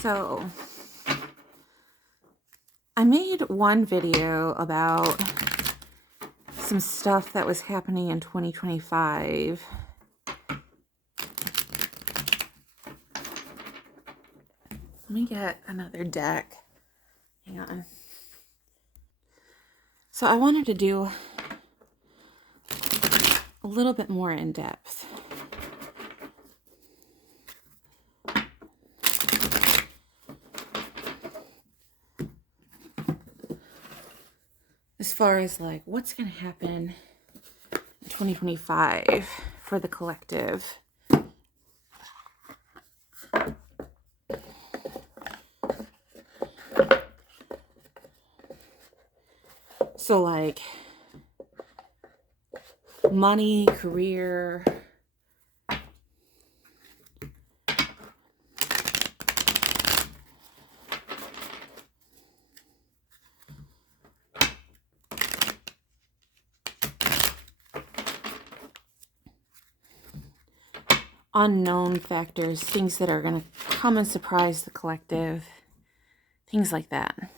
So, I made one video about some stuff that was happening in 2025. Let me get another deck. Hang on. So, I wanted to do a little bit more in depth. As far as like what's going to happen in 2025 for the collective. So like money, career, unknown factors, things that are going to come and surprise the collective, things like that.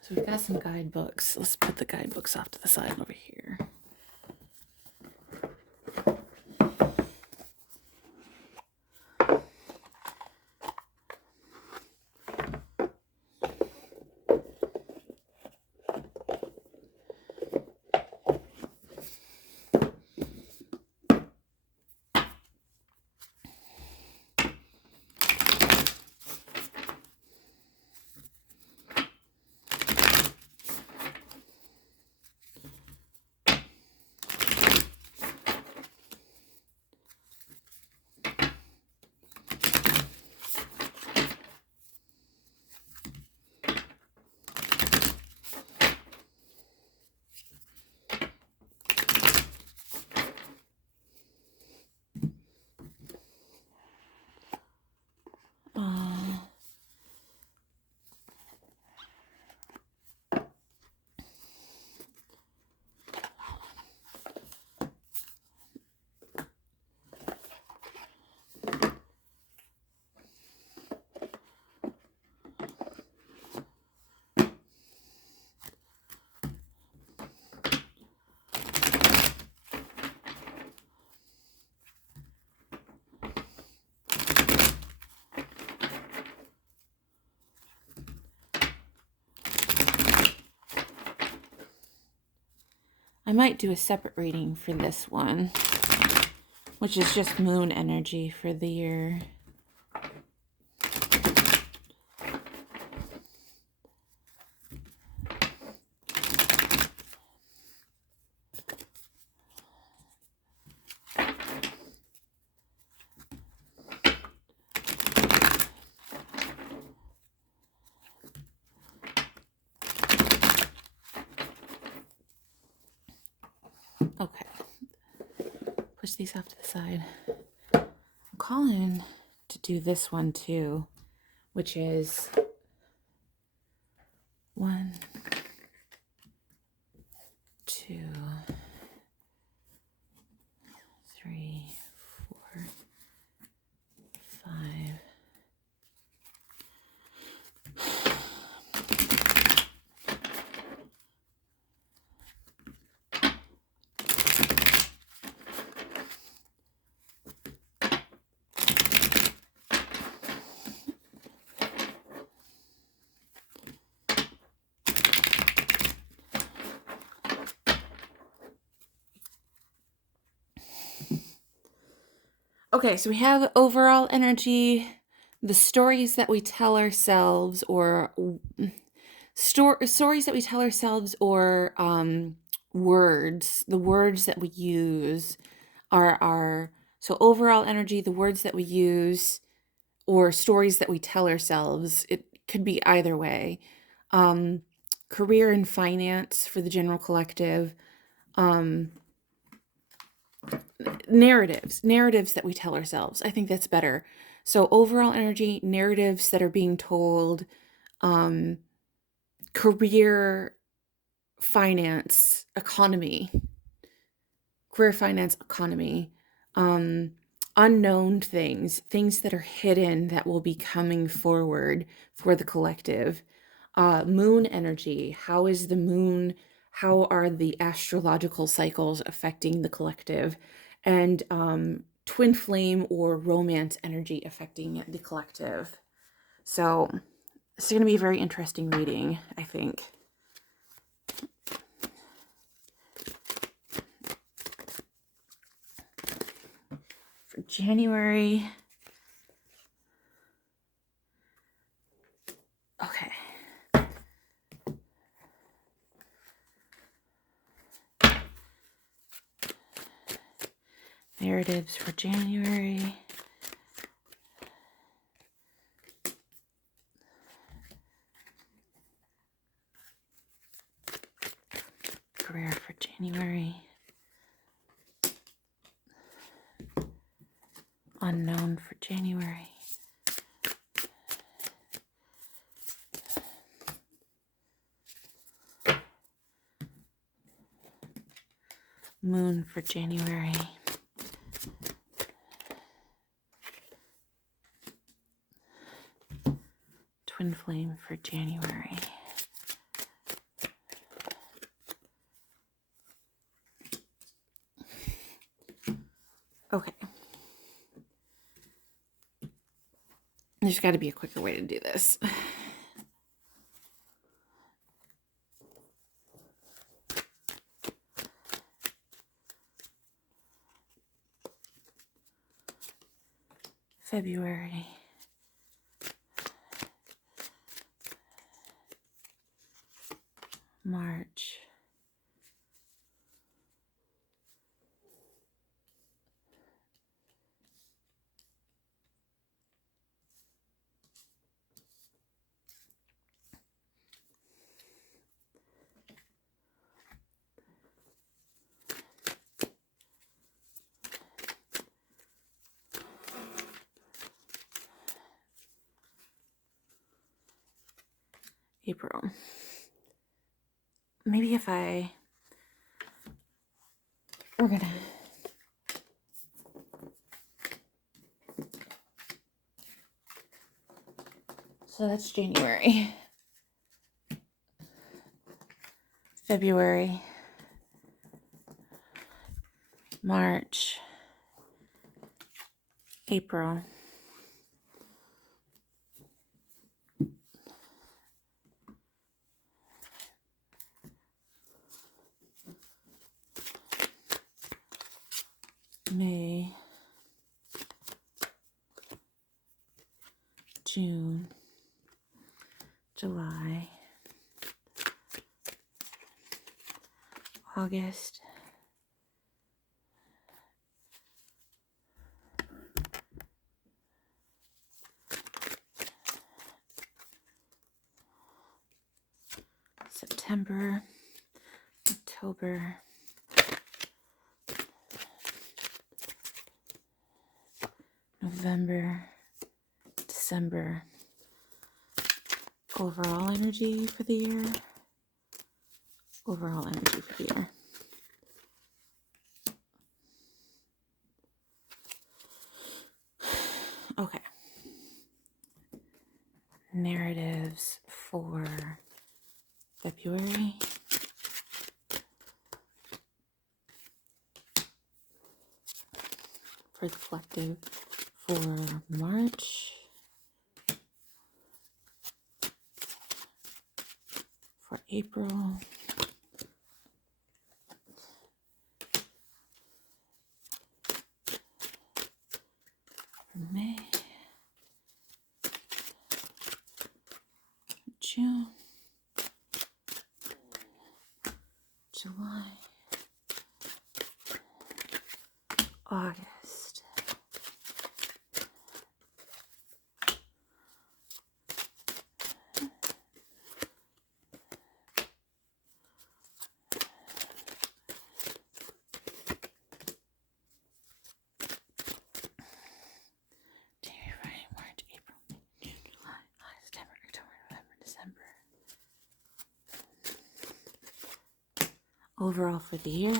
So we've got some guidebooks. Let's put the guidebooks off to the side over here. I might do a separate reading for this one, which is just moon energy for the year. Okay. Push these off to the side. I'm calling to do this one too, which is 1, 2, 3, 4, 5. Okay, so we have overall energy, the stories that we tell ourselves, or stories that we tell ourselves, or words. The words that we use are our so overall energy, the words that we use, or stories that we tell ourselves. It could be either way. Career and finance for the general collective. Narratives that we tell ourselves. I think that's better. So overall energy, narratives that are being told, career, finance, economy, career, finance, economy, unknown things, things that are hidden that will be coming forward for the collective. Moon energy. How is the moon? How are the astrological cycles affecting the collective? And twin flame or romance energy affecting the collective. So it's going to be a very interesting reading, I think. For January. Okay. Narratives for January. Career for January. Unknown for January. Moon for January. Twin flame for January. Okay. There's got to be a quicker way to do this. February. March. April. Maybe if we're gonna so that's January. February. March. April. May, June, July, August, September, October, November, December. Overall energy for the year. Overall energy for the year. Okay. Narratives for February. For the collective for March. For April. For May. June. July. August. January, March, April, May, June, July, August, September, October, November, December. Overall for the year.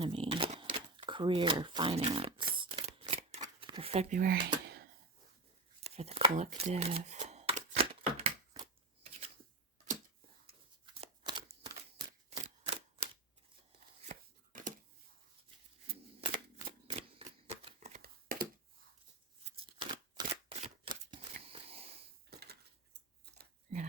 economy, career, finance for February for the collective. Yeah.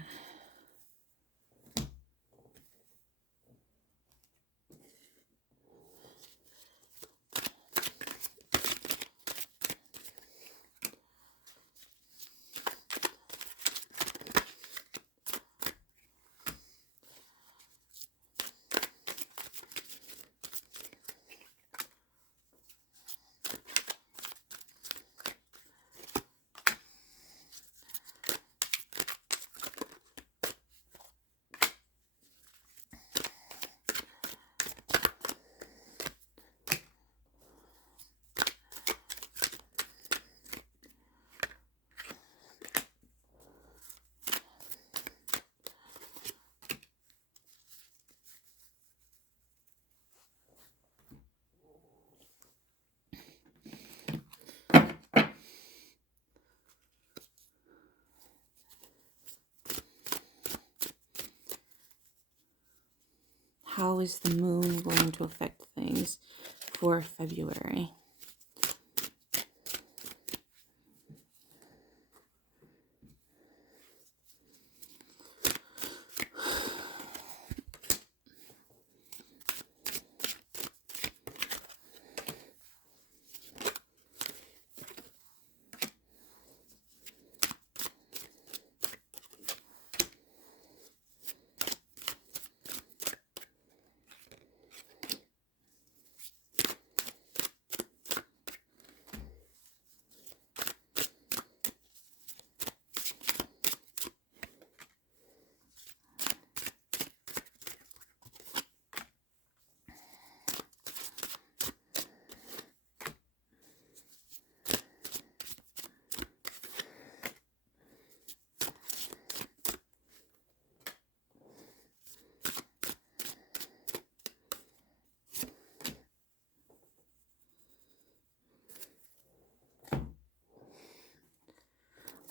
How is the moon going to affect things for February?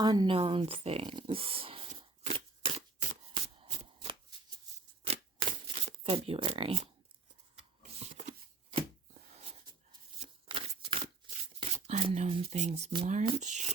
Unknown things. February. Unknown things, March.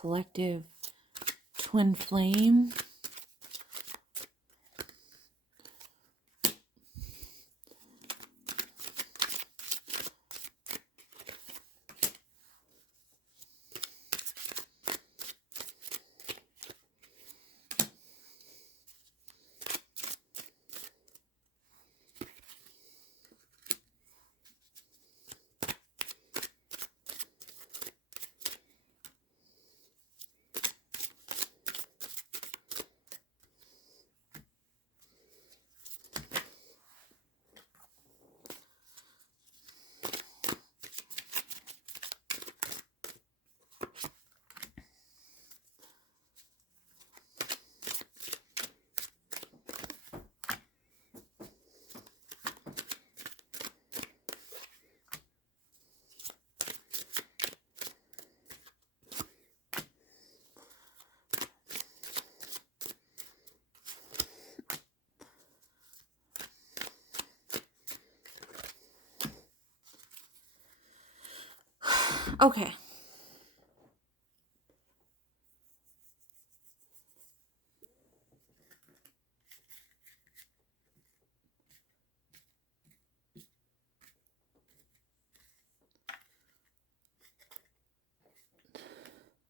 Collective twin flame. Okay.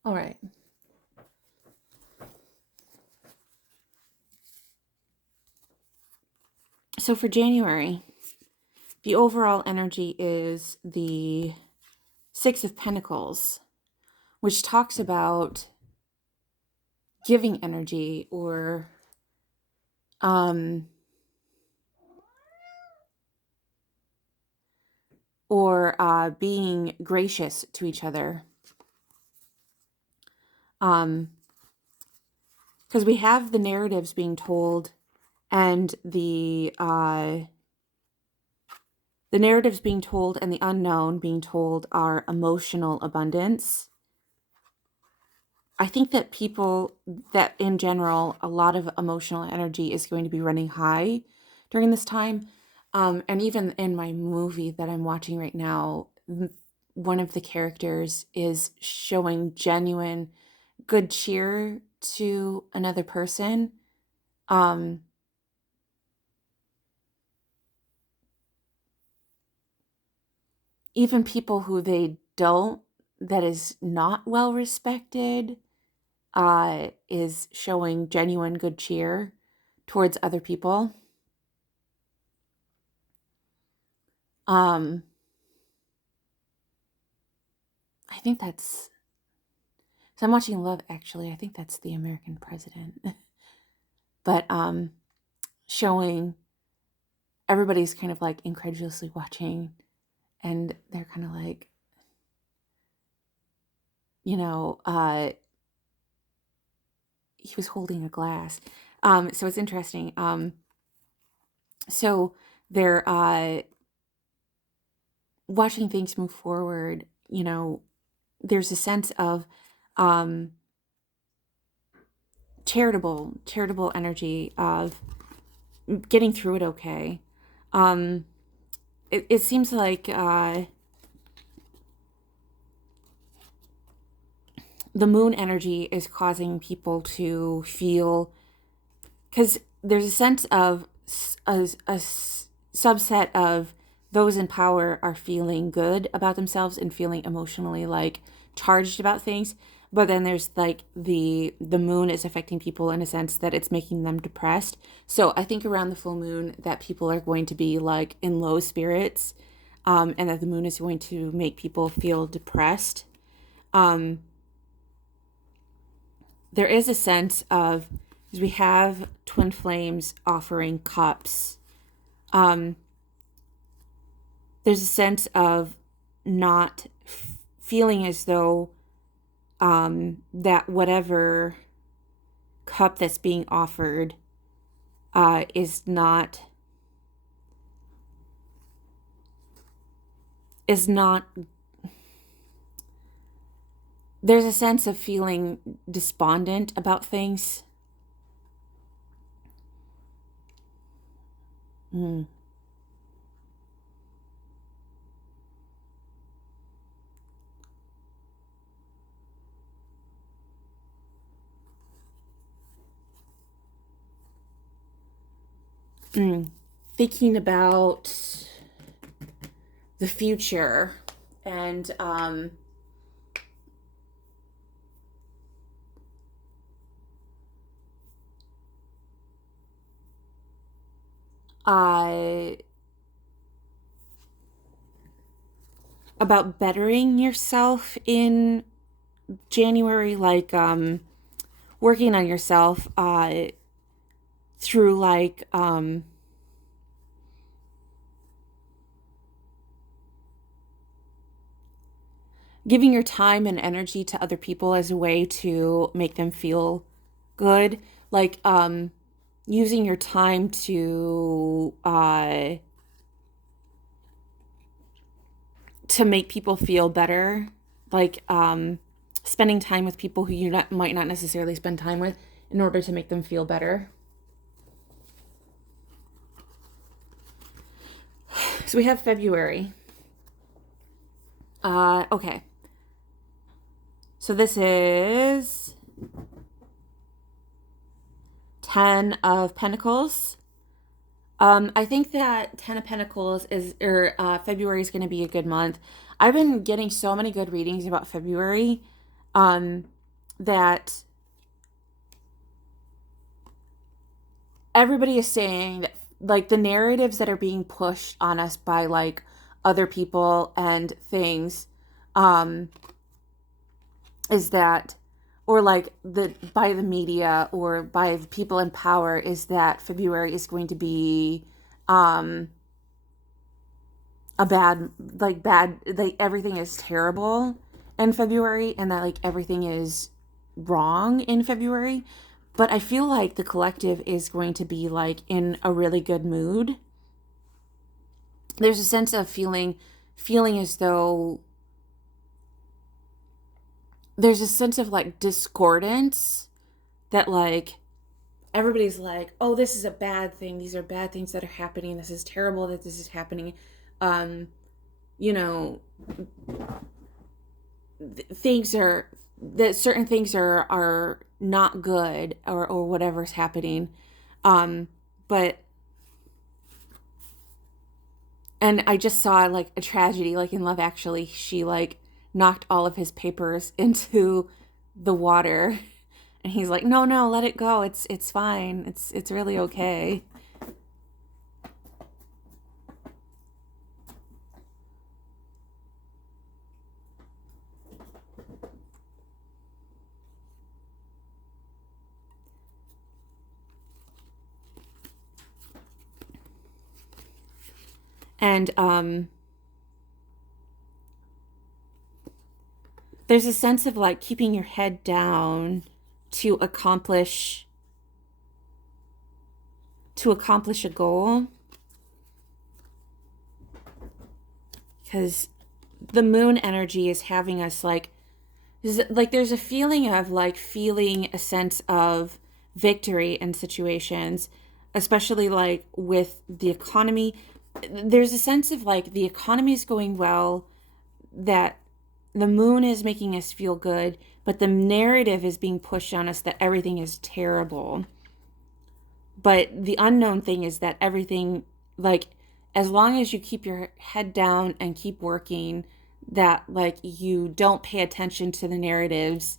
All right. So for January, the overall energy is the Six of Pentacles, which talks about giving energy or being gracious to each other. Because we have the narratives being told, and the narratives being told and the unknown being told are emotional abundance. I think that that in general, a lot of emotional energy is going to be running high during this time. And even in my movie that I'm watching right now, one of the characters is showing genuine good cheer to another person. Even people who that is not well respected, is showing genuine good cheer towards other people. I think that's, so I'm watching Love Actually. I think that's the American president. But showing everybody's kind of like incredulously watching, and they're kind of like, he was holding a glass. So it's interesting. So they're watching things move forward. There's a sense of charitable energy of getting through it okay. It seems like the moon energy is causing people to feel, because there's a sense of a subset of those in power are feeling good about themselves and feeling emotionally like charged about things. But then there's like the moon is affecting people in a sense that it's making them depressed. So I think around the full moon that people are going to be like in low spirits, and that the moon is going to make people feel depressed. There is a sense of, as we have twin flames offering cups, there's a sense of not feeling as though that whatever cup that's being offered is not there's a sense of feeling despondent about things. Thinking about the future and about bettering yourself in January, like working on yourself through like giving your time and energy to other people as a way to make them feel good, like using your time to make people feel better, like spending time with people who you might not necessarily spend time with in order to make them feel better. So we have February. Okay. So this is 10 of Pentacles. I think that 10 of Pentacles February is going to be a good month. I've been getting so many good readings about February. that everybody is saying that, like, the narratives that are being pushed on us by, like, other people and things, um, is that, or like the by the media or by the people in power, is that February is going to be um a bad, like everything is terrible in February, and that like everything is wrong in February. But I feel like the collective is going to be like in a really good mood. There's a sense of feeling as though there's a sense of like discordance, that like everybody's like, oh, this is a bad thing, these are bad things that are happening, this is terrible that this is happening. um you know, things are, that certain things are not good, or whatever's happening. But and I just saw like a tragedy, like in Love Actually, she like knocked all of his papers into the water, and he's like, no, no, let it go, it's fine, it's really okay. And there's a sense of like keeping your head down to accomplish a goal, because the moon energy is having us like, there's a feeling of like feeling a sense of victory in situations, especially like with the economy. There's a sense of like the economy is going well, that the moon is making us feel good, but the narrative is being pushed on us that everything is terrible. But the unknown thing is that everything, like, as long as you keep your head down and keep working, that like you don't pay attention to the narratives,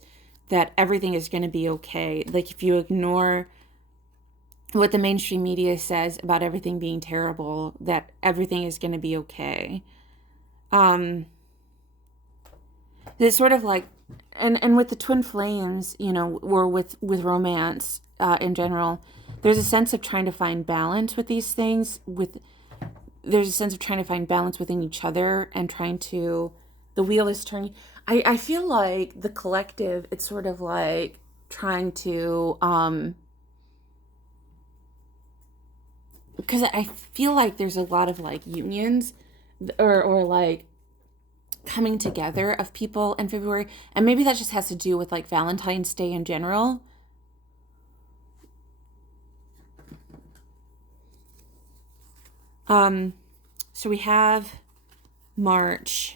that everything is going to be okay. Like if you ignore what the mainstream media says about everything being terrible, that everything is going to be okay. um it's sort of like, and with the twin flames, you know, or with romance, in general, there's a sense of trying to find balance with these things. There's a sense of trying to find balance within each other, and trying to, the wheel is turning. I feel like the collective, it's sort of like trying to, because I feel like there's a lot of like unions, or like coming together of people in February, and maybe that just has to do with like Valentine's Day in general. Um, so we have March.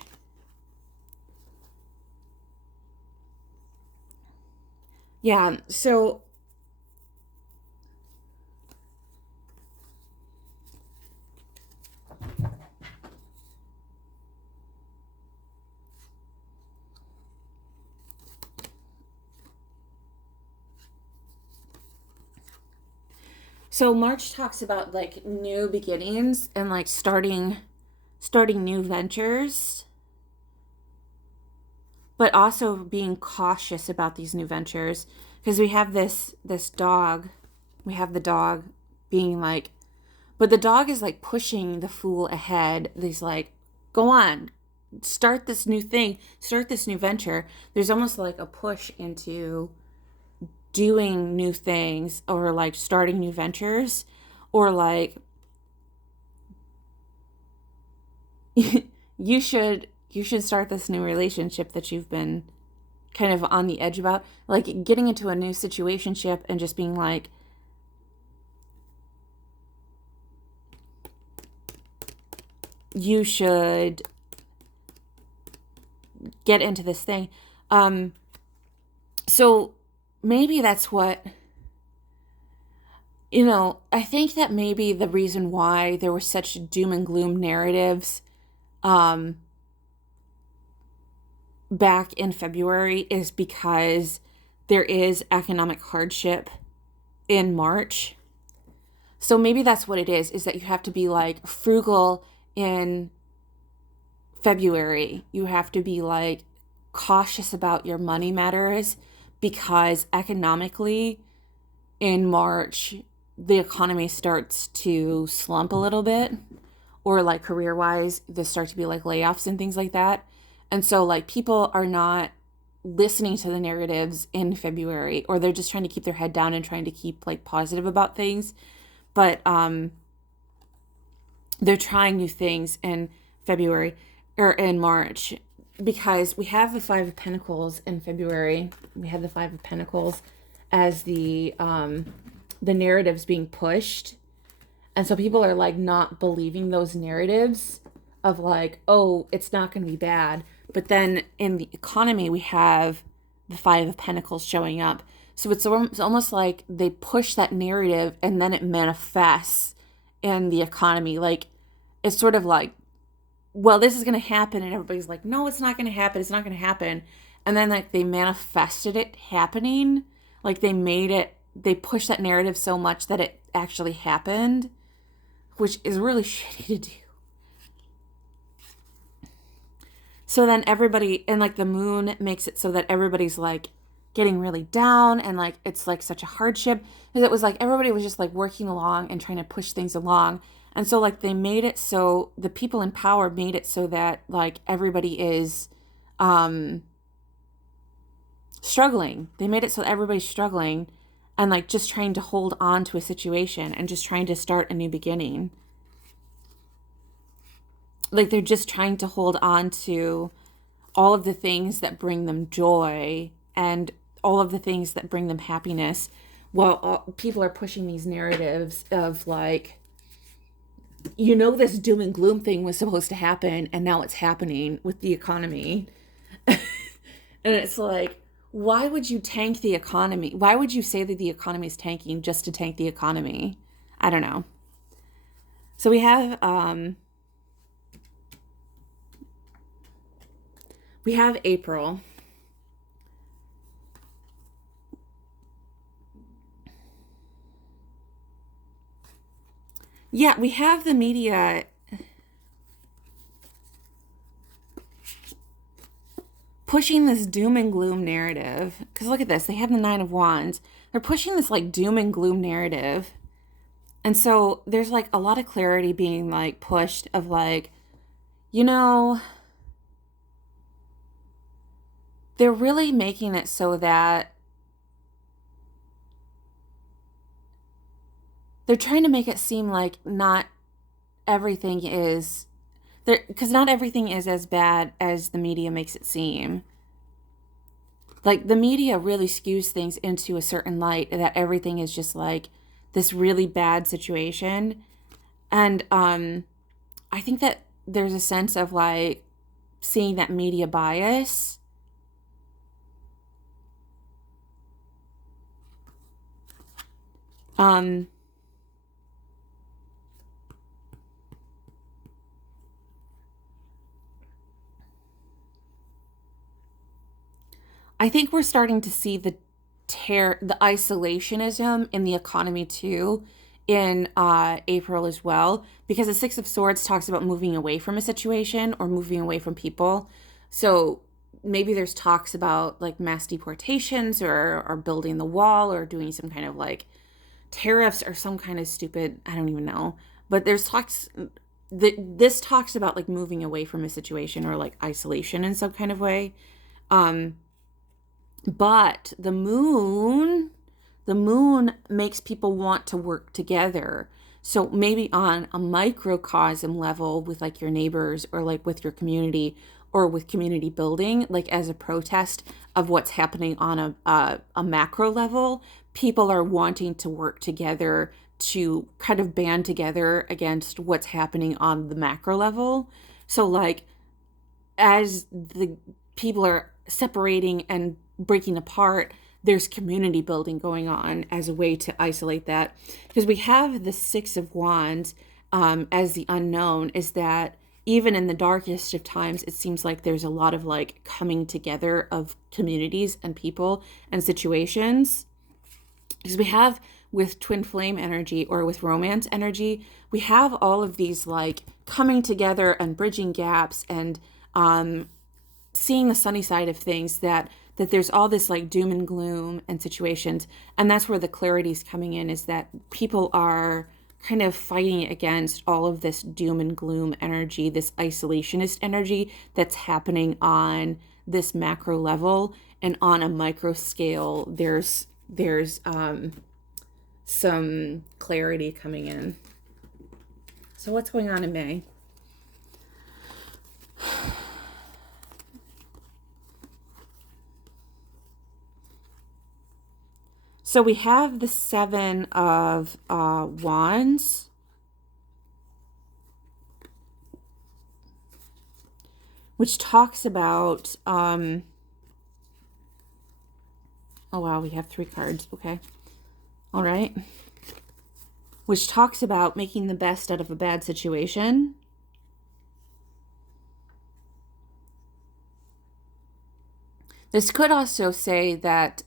Yeah, so March talks about like new beginnings and like starting new ventures, but also being cautious about these new ventures, because we have this dog. We have the dog being like, but the dog is like pushing the fool ahead. He's like, go on, start this new thing, start this new venture. There's almost like a push into doing new things, or like starting new ventures, or like you should start this new relationship that you've been kind of on the edge about, like getting into a new situationship and just being like, you should get into this thing. So maybe that's what, I think that maybe the reason why there were such doom and gloom narratives um back in February is because there is economic hardship in March. So maybe that's what it is that you have to be like frugal in February. You have to be like cautious about your money matters because economically in March, the economy starts to slump a little bit, or like career wise, there start to be like layoffs and things like that. And so, like, people are not listening to the narratives in February, or they're just trying to keep their head down and trying to keep like positive about things. But they're trying new things in February or in March because we have the Five of Pentacles in February. We had the Five of Pentacles as the narratives being pushed. And so people are like not believing those narratives of like, oh, it's not going to be bad. But then in the economy, we have the Five of Pentacles showing up. So it's almost like they push that narrative and then it manifests in the economy. Like, it's sort of like, well, this is going to happen. And everybody's like, no, it's not going to happen. It's not going to happen. And then like they manifested it happening. Like they pushed that narrative so much that it actually happened, which is really shitty to do. So then everybody, and like the moon makes it so that everybody's like getting really down and like it's like such a hardship, because it was like everybody was just like working along and trying to push things along. And so like they made it so the people in power made it so that like everybody is struggling. They made it so everybody's struggling and like just trying to hold on to a situation and just trying to start a new beginning. Like they're just trying to hold on to all of the things that bring them joy and all of the things that bring them happiness, while people are pushing these narratives of like, you know, this doom and gloom thing was supposed to happen and now it's happening with the economy. And it's like, why would you tank the economy? Why would you say that the economy is tanking just to tank the economy? I don't know. So we have April. Yeah, we have the media pushing this doom and gloom narrative. Because look at this, they have the Nine of Wands. They're pushing this like doom and gloom narrative. And so there's like a lot of clarity being like pushed of like, you know, they're really making it so that they're trying to make it seem like not everything is there, because not everything is as bad as the media makes it seem. Like the media really skews things into a certain light that everything is just like this really bad situation. And I think that there's a sense of like seeing that media bias. I think we're starting to see the isolationism in the economy too in April as well, because the Six of Swords talks about moving away from a situation or moving away from people. So maybe there's talks about like mass deportations or building the wall or doing some kind of like tariffs or some kind of stupid, I don't even know. But there's talks this talks about like moving away from a situation or like isolation in some kind of way. But the moon makes people want to work together. So maybe on a microcosm level with like your neighbors or like with your community or with community building, like as a protest of what's happening on a macro level, people are wanting to work together to kind of band together against what's happening on the macro level. So like as the people are separating and breaking apart, there's community building going on as a way to isolate that. Because we have the Six of Wands as the unknown, is that even in the darkest of times, it seems like there's a lot of like coming together of communities and people and situations. Because we have with twin flame energy or with romance energy, we have all of these like coming together and bridging gaps and seeing the sunny side of things, that there's all this like doom and gloom and situations. And that's where the clarity is coming in, is that people are kind of fighting against all of this doom and gloom energy, this isolationist energy that's happening on this macro level. And on a micro scale, there's some clarity coming in. So what's going on in May? So we have the Seven of Wands, which talks about, oh wow, we have 3 cards. Okay. All right. Which talks about making the best out of a bad situation. This could also say that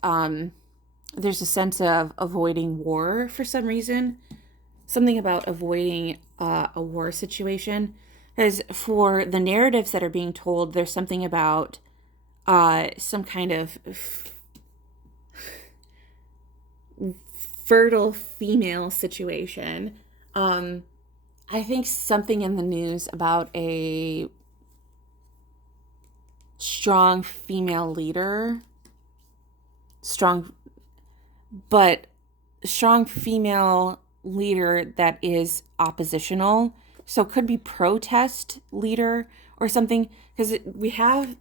there's a sense of avoiding war for some reason. Something about avoiding a war situation. Because for the narratives that are being told, there's something about some kind of fertile female situation. I think something in the news about a strong female leader, strong female leader that is oppositional. So it could be protest leader or something, because we have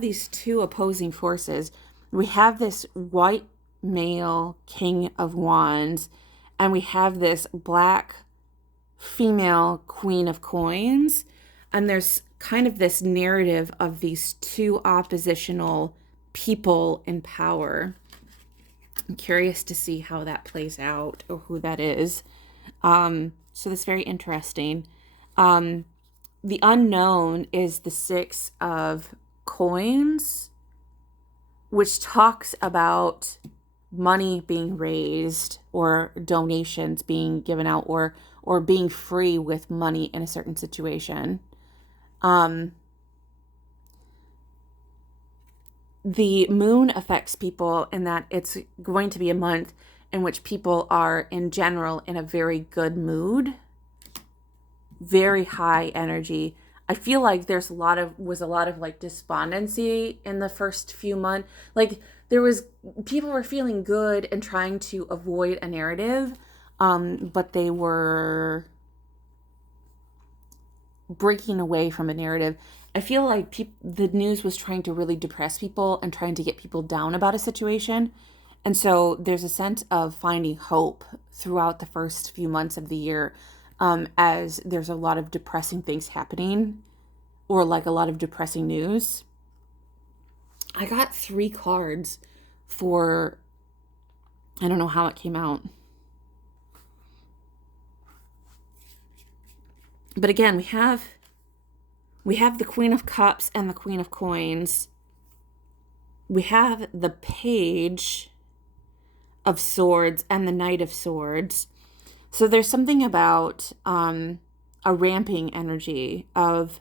these 2 opposing forces. We have this white male King of Wands, and we have this black female Queen of Coins, and there's kind of this narrative of these 2 oppositional people in power. I'm curious to see how that plays out or who that is. So that's very interesting. The unknown is the 6 of Coins, which talks about money being raised or donations being given out, or being free with money in a certain situation. The moon affects people in that it's going to be a month in which people are in general in a very good mood, very high energy. I feel like there's a lot of like despondency in the first few months. Like people were feeling good and trying to avoid a narrative, but they were breaking away from a narrative. I feel like the news was trying to really depress people and trying to get people down about a situation. And so there's a sense of finding hope throughout the first few months of the year, as there's a lot of depressing things happening, or like a lot of depressing news. I got 3 cards for, I don't know how it came out. But again, we have the Queen of Cups and the Queen of Coins. We have the Page of Swords and the Knight of Swords. So there's something about a ramping energy of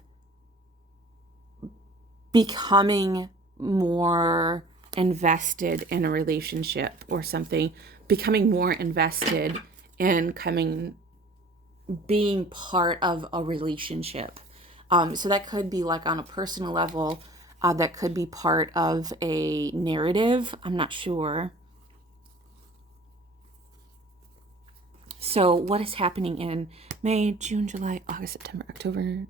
becoming more invested in a relationship or something, becoming more invested in being part of a relationship. So that could be like on a personal level, that could be part of a narrative. I'm not sure. So what is happening in May, June, July, August, September, October,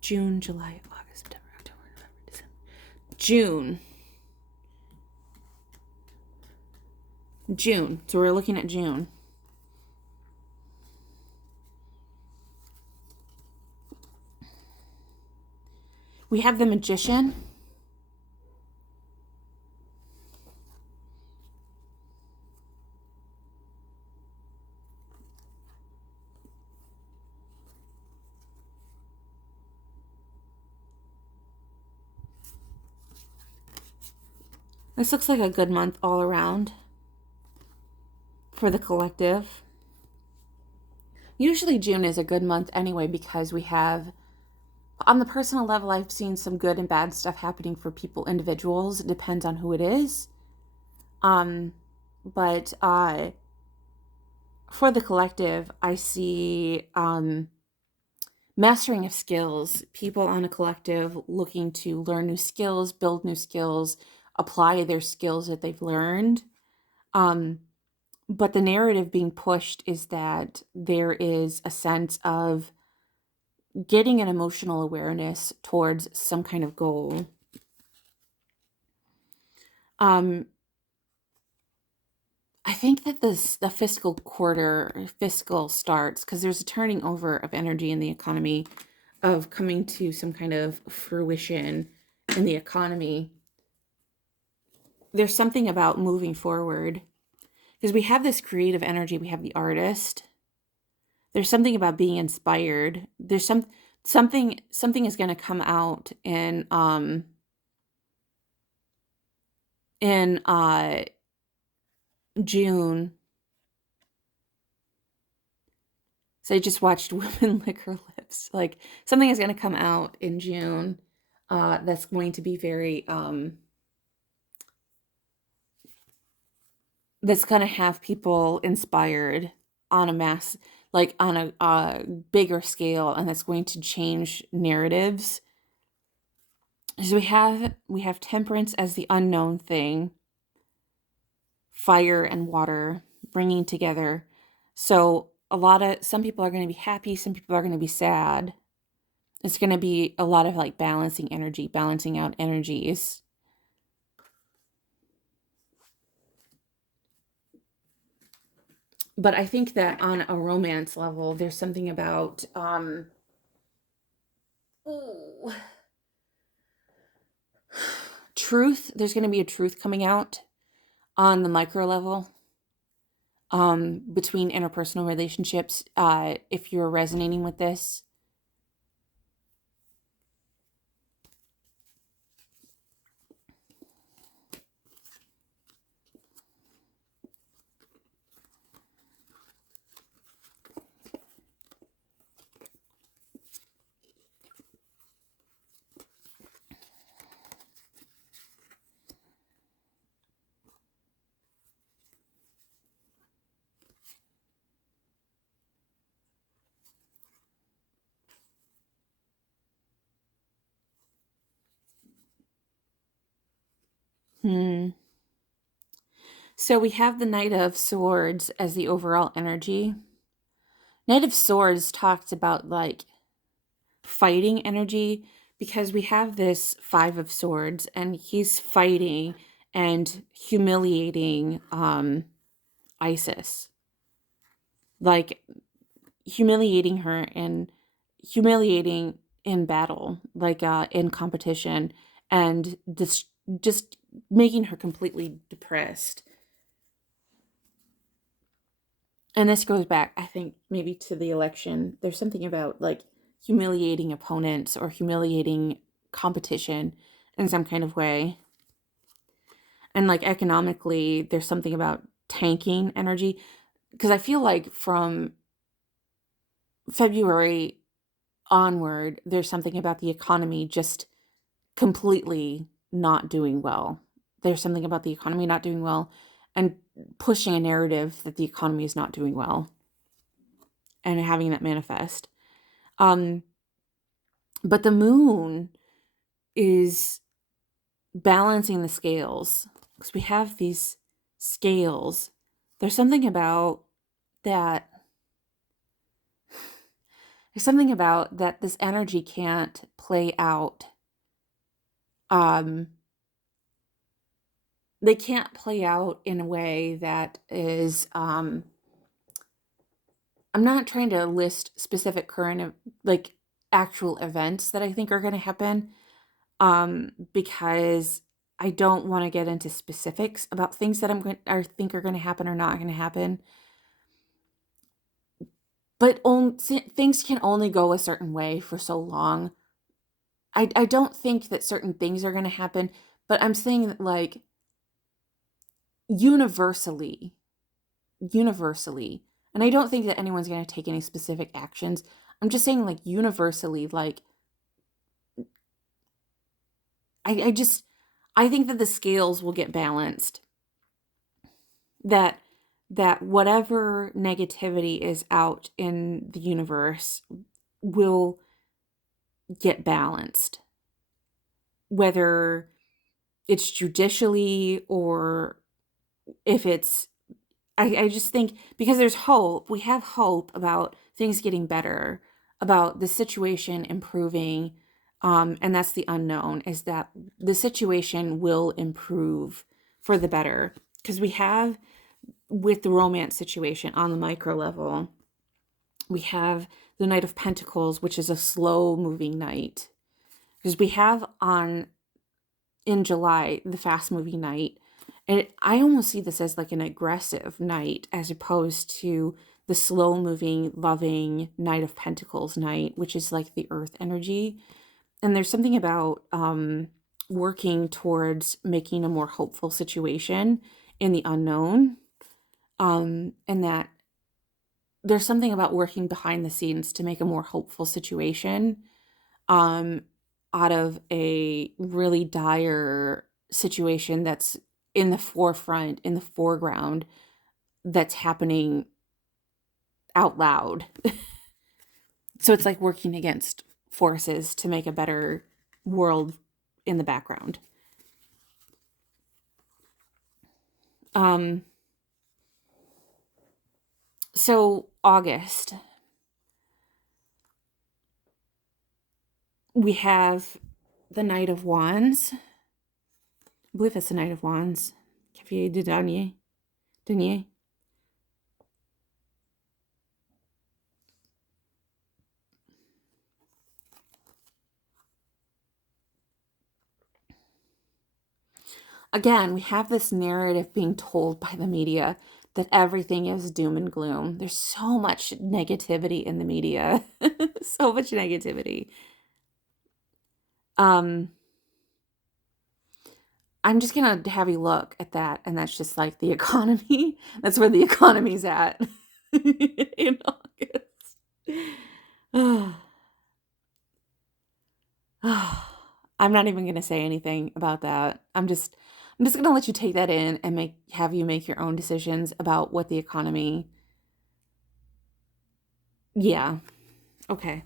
June, July, August, September, October, November, December, June. So we're looking at June. We have the Magician. This looks like a good month all around for the collective. Usually June is a good month anyway because we have, on the personal level, I've seen some good and bad stuff happening for people, individuals. It depends on who it is. But for the collective, I see mastering of skills, people on a collective looking to learn new skills, build new skills, apply their skills that they've learned. But the narrative being pushed is that there is a sense of getting an emotional awareness towards some kind of goal. I think that the fiscal starts because there's a turning over of energy in the economy, of coming to some kind of fruition in the economy. There's something about moving forward because we have this creative energy. We have the artist. There's something about being inspired. There's something is going to come out in June. So I just watched Women Lick Her Lips. Like, something is going to come out in June that's going to be very that's going to have people inspired on a mass, like on a bigger scale, and that's going to change narratives. So we have temperance as the unknown thing, fire and water bringing together. So some people are going to be happy, some people are going to be sad. It's going to be a lot of like balancing energy, balancing out energies. But I think that on a romance level, there's something about ooh, truth. There's going to be a truth coming out on the micro level between interpersonal relationships. If you're resonating with this, So we have the Knight of Swords as the overall energy. Knight of Swords talks about like fighting energy because we have this Five of Swords and he's fighting and humiliating Isis. Like humiliating her and humiliating in battle, like in competition, and just making her completely depressed. And this goes back, I think, maybe to the election. There's something about like humiliating opponents or humiliating competition in some kind of way. And like economically, there's something about tanking energy. Because I feel like from February onward, there's something about the economy just completely not doing well. There's something about the economy not doing well and pushing a narrative that the economy is not doing well and having that manifest. But the moon is balancing the scales because we have these scales. There's something about that. There's something about that this energy can't play out. They can't play out in a way that is I'm not trying to list specific current like actual events that I think are going to happen because I don't want to get into specifics about things that I think are going to happen or not going to happen. But things can only go a certain way for so long. I don't think that certain things are going to happen, but I'm saying that like universally, and I don't think that anyone's going to take any specific actions. I'm just saying, like, universally, like, I think that the scales will get balanced. That whatever negativity is out in the universe will get balanced. Whether it's judicially or if it's I just think because there's hope, we have hope about things getting better, about the situation improving, and that's the unknown, is that the situation will improve for the better. Because we have, with the romance situation on the micro level, we have the Knight of Pentacles, which is a slow moving knight. Because we have in July, the fast moving knight. And I almost see this as like an aggressive knight as opposed to the slow moving, loving Knight of Pentacles knight, which is like the earth energy. And there's something about working towards making a more hopeful situation in the unknown. And that there's something about working behind the scenes to make a more hopeful situation out of a really dire situation that's in the forefront, in the foreground, that's happening out loud. So it's like working against forces to make a better world in the background. So August, we have the Knight of Wands. I believe that's the Knight of Wands. Cavalier de Denier. Again, we have this narrative being told by the media that everything is doom and gloom. There's so much negativity in the media. So much negativity. I'm just going to have you look at that, and that's just like the economy. That's where the economy's at in August. I'm not even going to say anything about that. I'm just going to let you take that in and have you make your own decisions about what the economy. Yeah. Okay.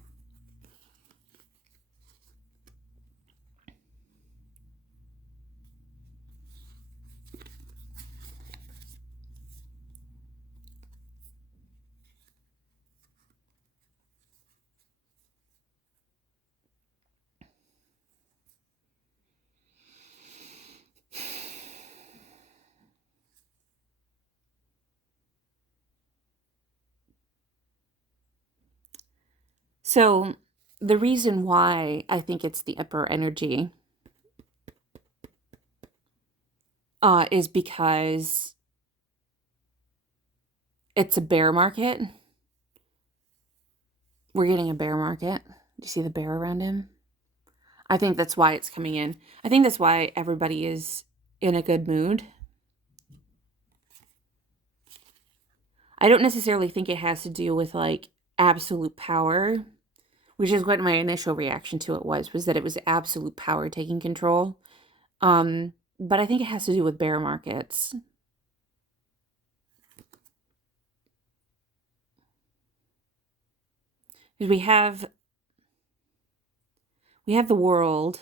So the reason why I think it's the Emperor energy is because it's a bear market. We're getting a bear market. Do you see the bear around him? I think that's why it's coming in. I think that's why everybody is in a good mood. I don't necessarily think it has to do with like absolute power, which is what my initial reaction to it was that it was absolute power taking control. But I think it has to do with bear markets. We have the world,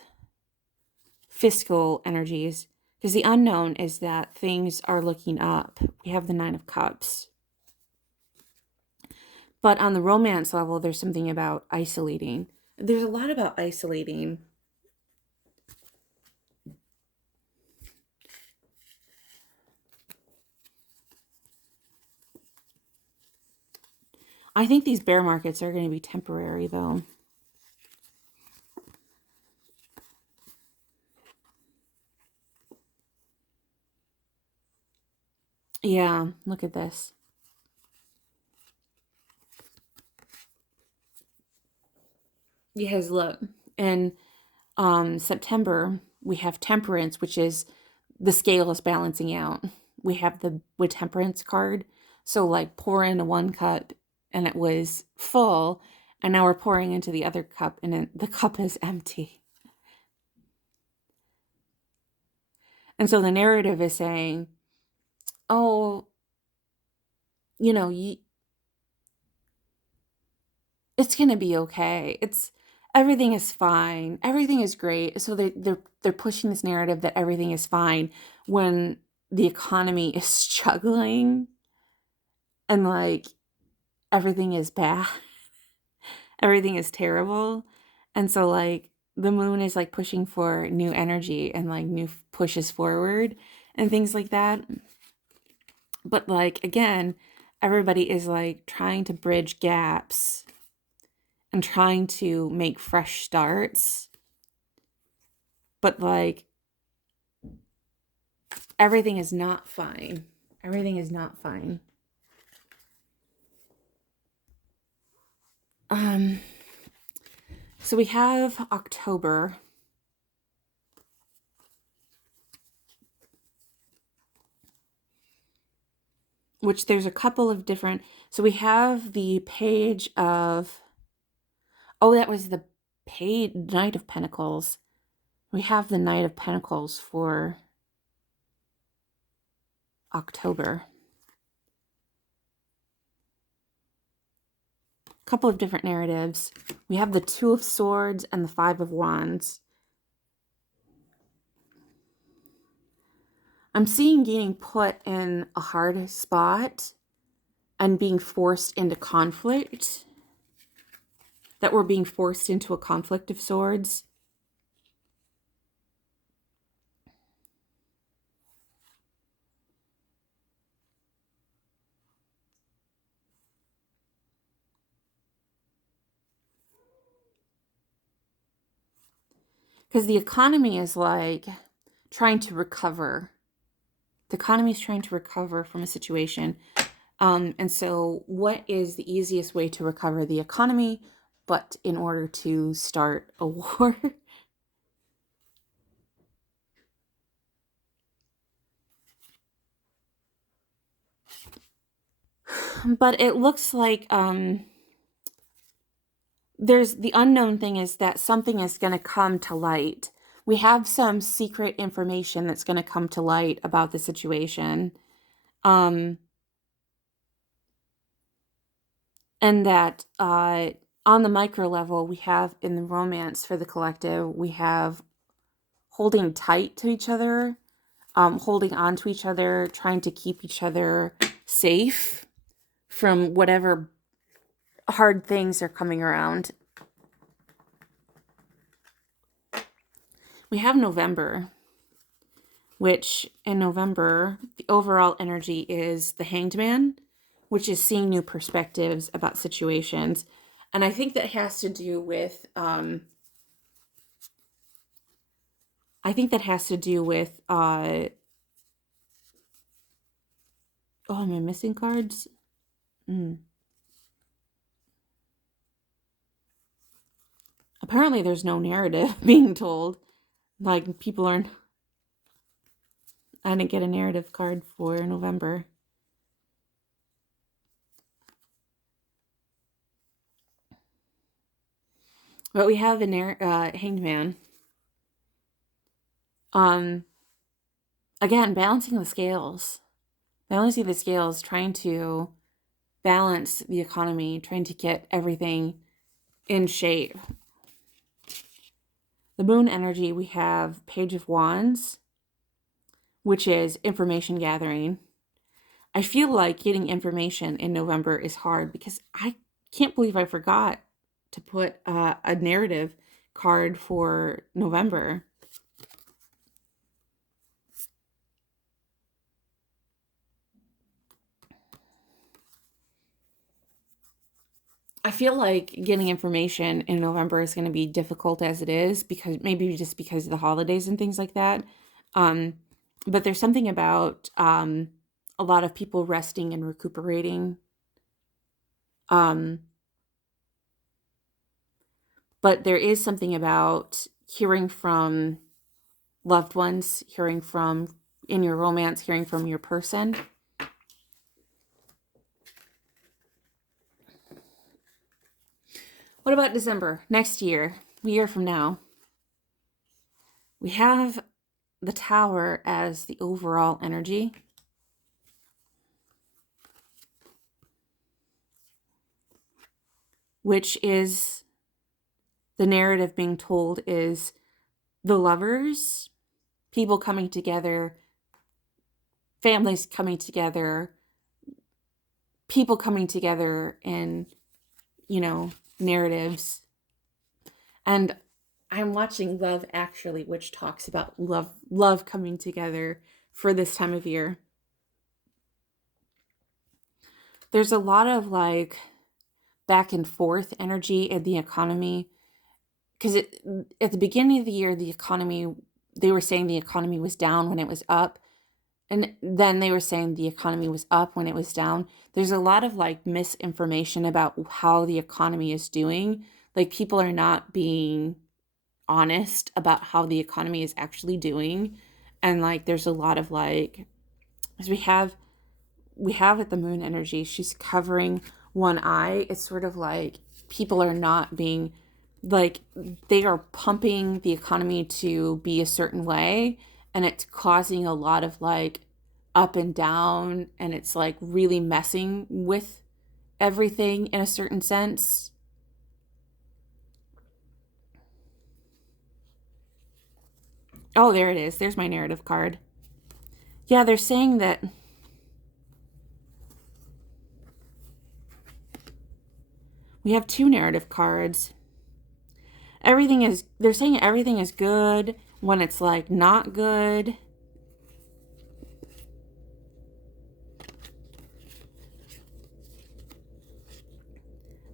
fiscal energies, because the unknown is that things are looking up. We have the Nine of Cups. But on the romance level, there's something about isolating. There's a lot about isolating. I think these bear markets are going to be temporary, though. Yeah, look at this. Yes, look. In September, we have temperance, which is the scale is balancing out. we have the with temperance card. So like pour into one cup and it was full, and now we're pouring into the other cup and the cup is empty. And so the narrative is saying, oh, you know, it's going to be okay. Everything is fine. Everything is great. So they're pushing this narrative that everything is fine when the economy is struggling and like everything is bad. Everything is terrible. And so like the moon is like pushing for new energy and like new pushes forward and things like that. But like again, everybody is like trying to bridge gaps and trying to make fresh starts. But like everything is not fine. Everything is not fine. So we have October, which there's a couple of different. So we have the page of, oh, that was the Knight of Pentacles. We have the Knight of Pentacles for October. A couple of different narratives. We have the Two of Swords and the Five of Wands. I'm seeing getting put in a hard spot and being forced into conflict. That we're being forced into a conflict of swords. Because the economy is like trying to recover. The economy is trying to recover from a situation. And so what is the easiest way to recover the economy, but in order to start a war? But it looks like there's the unknown thing is that something is going to come to light. We have some secret information that's going to come to light about the situation. And that on the micro level, we have in the romance for the collective, we have holding tight to each other, holding on to each other, trying to keep each other safe from whatever hard things are coming around. We have November, which in November, the overall energy is the Hanged Man, which is seeing new perspectives about situations. And I think that has to do with, oh, am I missing cards? Apparently there's no narrative being told. Like people aren't, I didn't get a narrative card for November. But we have a Hanged Man. Again, balancing the scales. Balancing the scales, trying to balance the economy, trying to get everything in shape. The moon energy, we have Page of Wands, which is information gathering. I feel like getting information in November is hard because I can't believe I forgot to put a narrative card for November. I feel like getting information in November is going to be difficult as it is, because maybe just because of the holidays and things like that. But there's something about a lot of people resting and recuperating. But there is something about hearing from loved ones, hearing from in your romance, hearing from your person. What about December? Next year, a year from now. We have the Tower as the overall energy. Which is the narrative being told is the lovers, people coming together, families coming together, people coming together in, narratives. And I'm watching Love Actually, which talks about love coming together for this time of year. There's a lot of like back and forth energy in the economy, because at the beginning of the year, the economy, they were saying the economy was down when it was up. And then they were saying the economy was up when it was down. There's a lot of like misinformation about how the economy is doing. Like people are not being honest about how the economy is actually doing. And like there's a lot of like, as we have with the moon energy, she's covering one eye. It's sort of like people are not being like, they are pumping the economy to be a certain way, and it's causing a lot of like up and down, and it's like really messing with everything in a certain sense. Oh, there it is. There's my narrative card. Yeah, they're saying that we have two narrative cards. They're saying everything is good when it's like not good.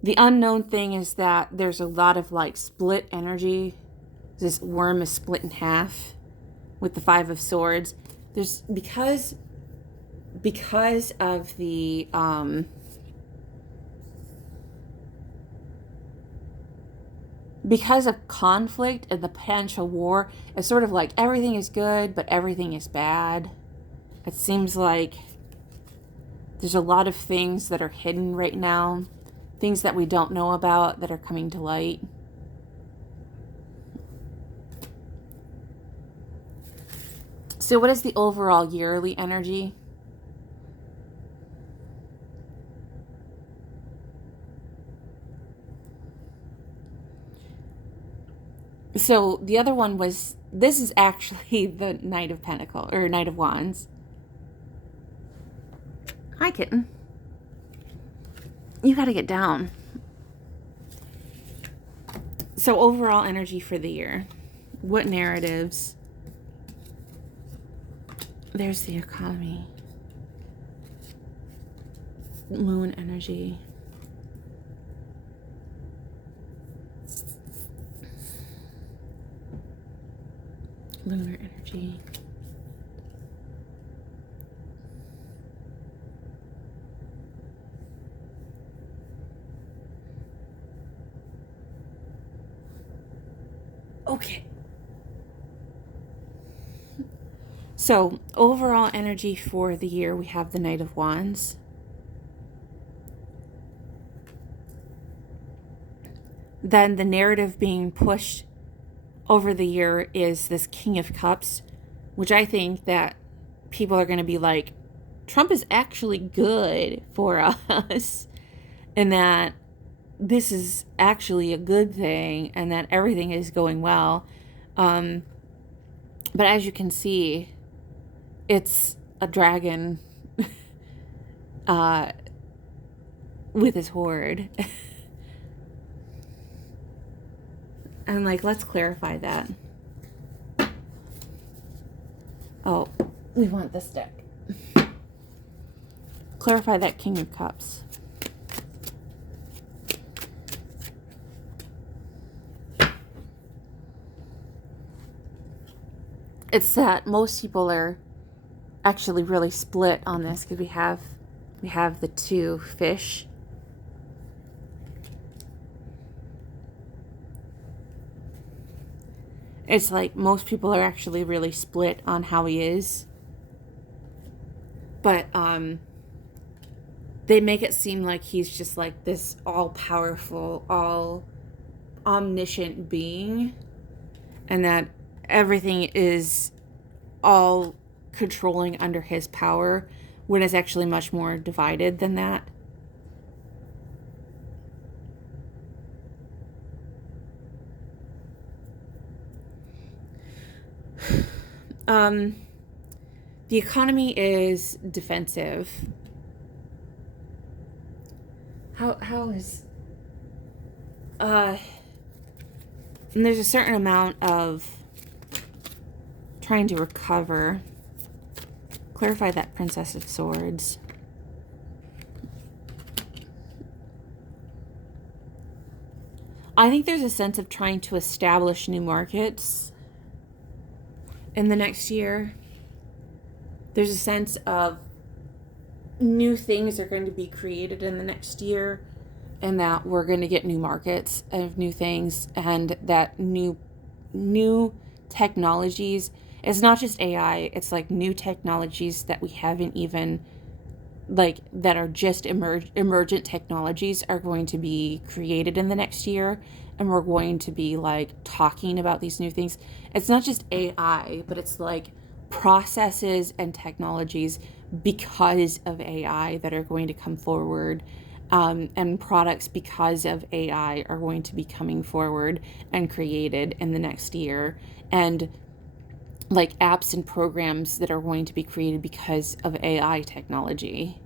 The unknown thing is that there's a lot of like split energy. This worm is split in half with the Five of Swords. There's because of the because of conflict and the potential war, it's sort of like everything is good, but everything is bad. It seems like there's a lot of things that are hidden right now, things that we don't know about that are coming to light. So what is the overall yearly energy? So the other one was, this is actually the Knight of Pentacles, or Knight of Wands. Hi, kitten. You gotta get down. So overall energy for the year. What narratives? There's the economy. Moon energy. Lunar energy. Okay. So, overall energy for the year, we have the Knight of Wands. Then the narrative being pushed over the year is this King of Cups, which I think that people are going to be like, Trump is actually good for us, and that this is actually a good thing, and that everything is going well. But as you can see, it's a dragon with his horde. And like, let's clarify that. Oh, we want this deck. Clarify that King of Cups. It's that most people are actually really split on this, because we have the two fish. It's like most people are actually really split on how he is. but they make it seem like he's just like this all powerful, all omniscient being, and that everything is all controlling under his power, when it's actually much more divided than that. Um, the economy is defensive. How is and there's a certain amount of trying to recover. Clarify that Princess of Swords. I think there's a sense of trying to establish new markets in the next year. There's a sense of new things are going to be created in the next year, and that we're going to get new markets of new things, and that new technologies, it's not just AI, it's like new technologies that we haven't even, like, that are just emergent technologies are going to be created in the next year, and we're going to be like talking about these new things. It's not just AI, but it's like processes and technologies because of AI that are going to come forward, and products because of AI are going to be coming forward and created in the next year, and like apps and programs that are going to be created because of AI technology,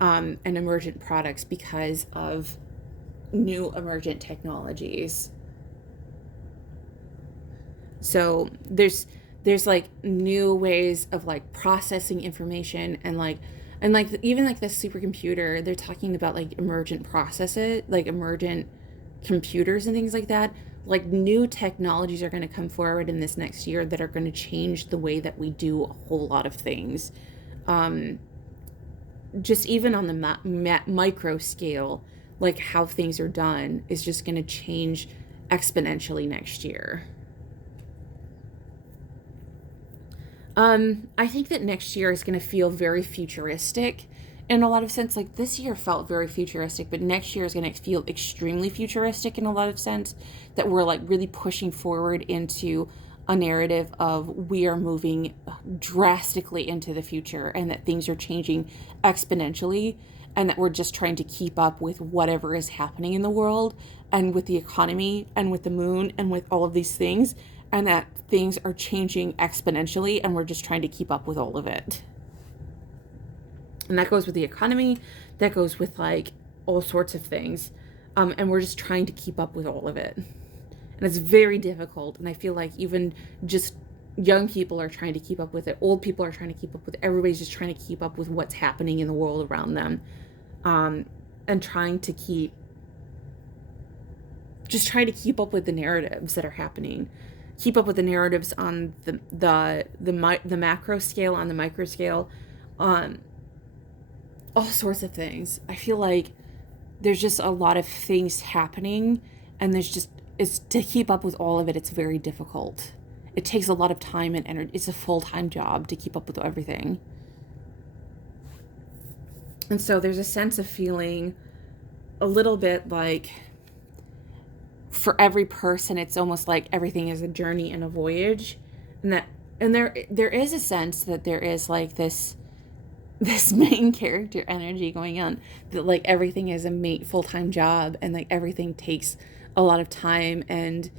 and emergent products because of new emergent technologies. So there's like new ways of like processing information, and like even like the supercomputer, they're talking about like emergent processes, like emergent computers and things like that. Like new technologies are going to come forward in this next year that are going to change the way that we do a whole lot of things. Just even on the micro scale, like how things are done is just going to change exponentially next year. I think that next year is going to feel very futuristic in a lot of sense. Like this year felt very futuristic, but next year is going to feel extremely futuristic in a lot of sense, that we're like really pushing forward into a narrative of we are moving drastically into the future, and that things are changing exponentially, and that we're just trying to keep up with whatever is happening in the world, and with the economy, and with the moon, and with all of these things, and that things are changing exponentially, and we're just trying to keep up with all of it. And that goes with the economy, that goes with like all sorts of things, and we're just trying to keep up with all of it, and it's very difficult. And I feel like even just young people are trying to keep up with it, old people are trying to keep up with it, everybody's just trying to keep up with what's happening in the world around them, and trying to keep up with the narratives that are happening, keep up with the narratives on the macro scale, on the micro scale, on all sorts of things. I feel like there's just a lot of things happening, and it's to keep up with all of it, it's very difficult. It takes a lot of time and energy. It's a full-time job to keep up with everything. And so there's a sense of feeling a little bit like, for every person, it's almost like everything is a journey and a voyage, and there is a sense that there is like this main character energy going on, that like everything is a full-time job, and like everything takes a lot of time and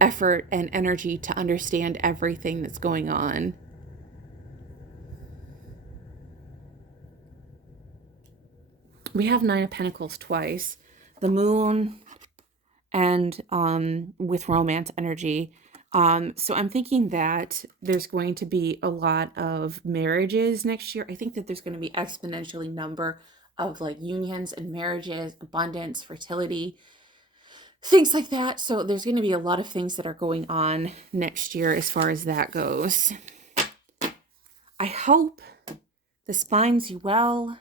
effort and energy to understand everything that's going on. We have Nine of Pentacles twice, the moon, and with romance energy. So I'm thinking that there's going to be a lot of marriages next year. I think that there's going to be exponentially number of like unions and marriages, abundance, fertility, things like that. So there's going to be a lot of things that are going on next year as far as that goes. I hope this finds you well.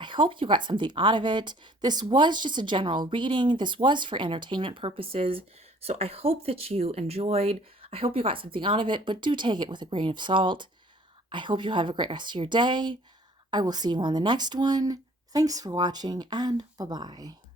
I hope you got something out of it. This was just a general reading. This was for entertainment purposes. So I hope that you enjoyed. I hope you got something out of it, but do take it with a grain of salt. I hope you have a great rest of your day. I will see you on the next one. Thanks for watching, and bye-bye.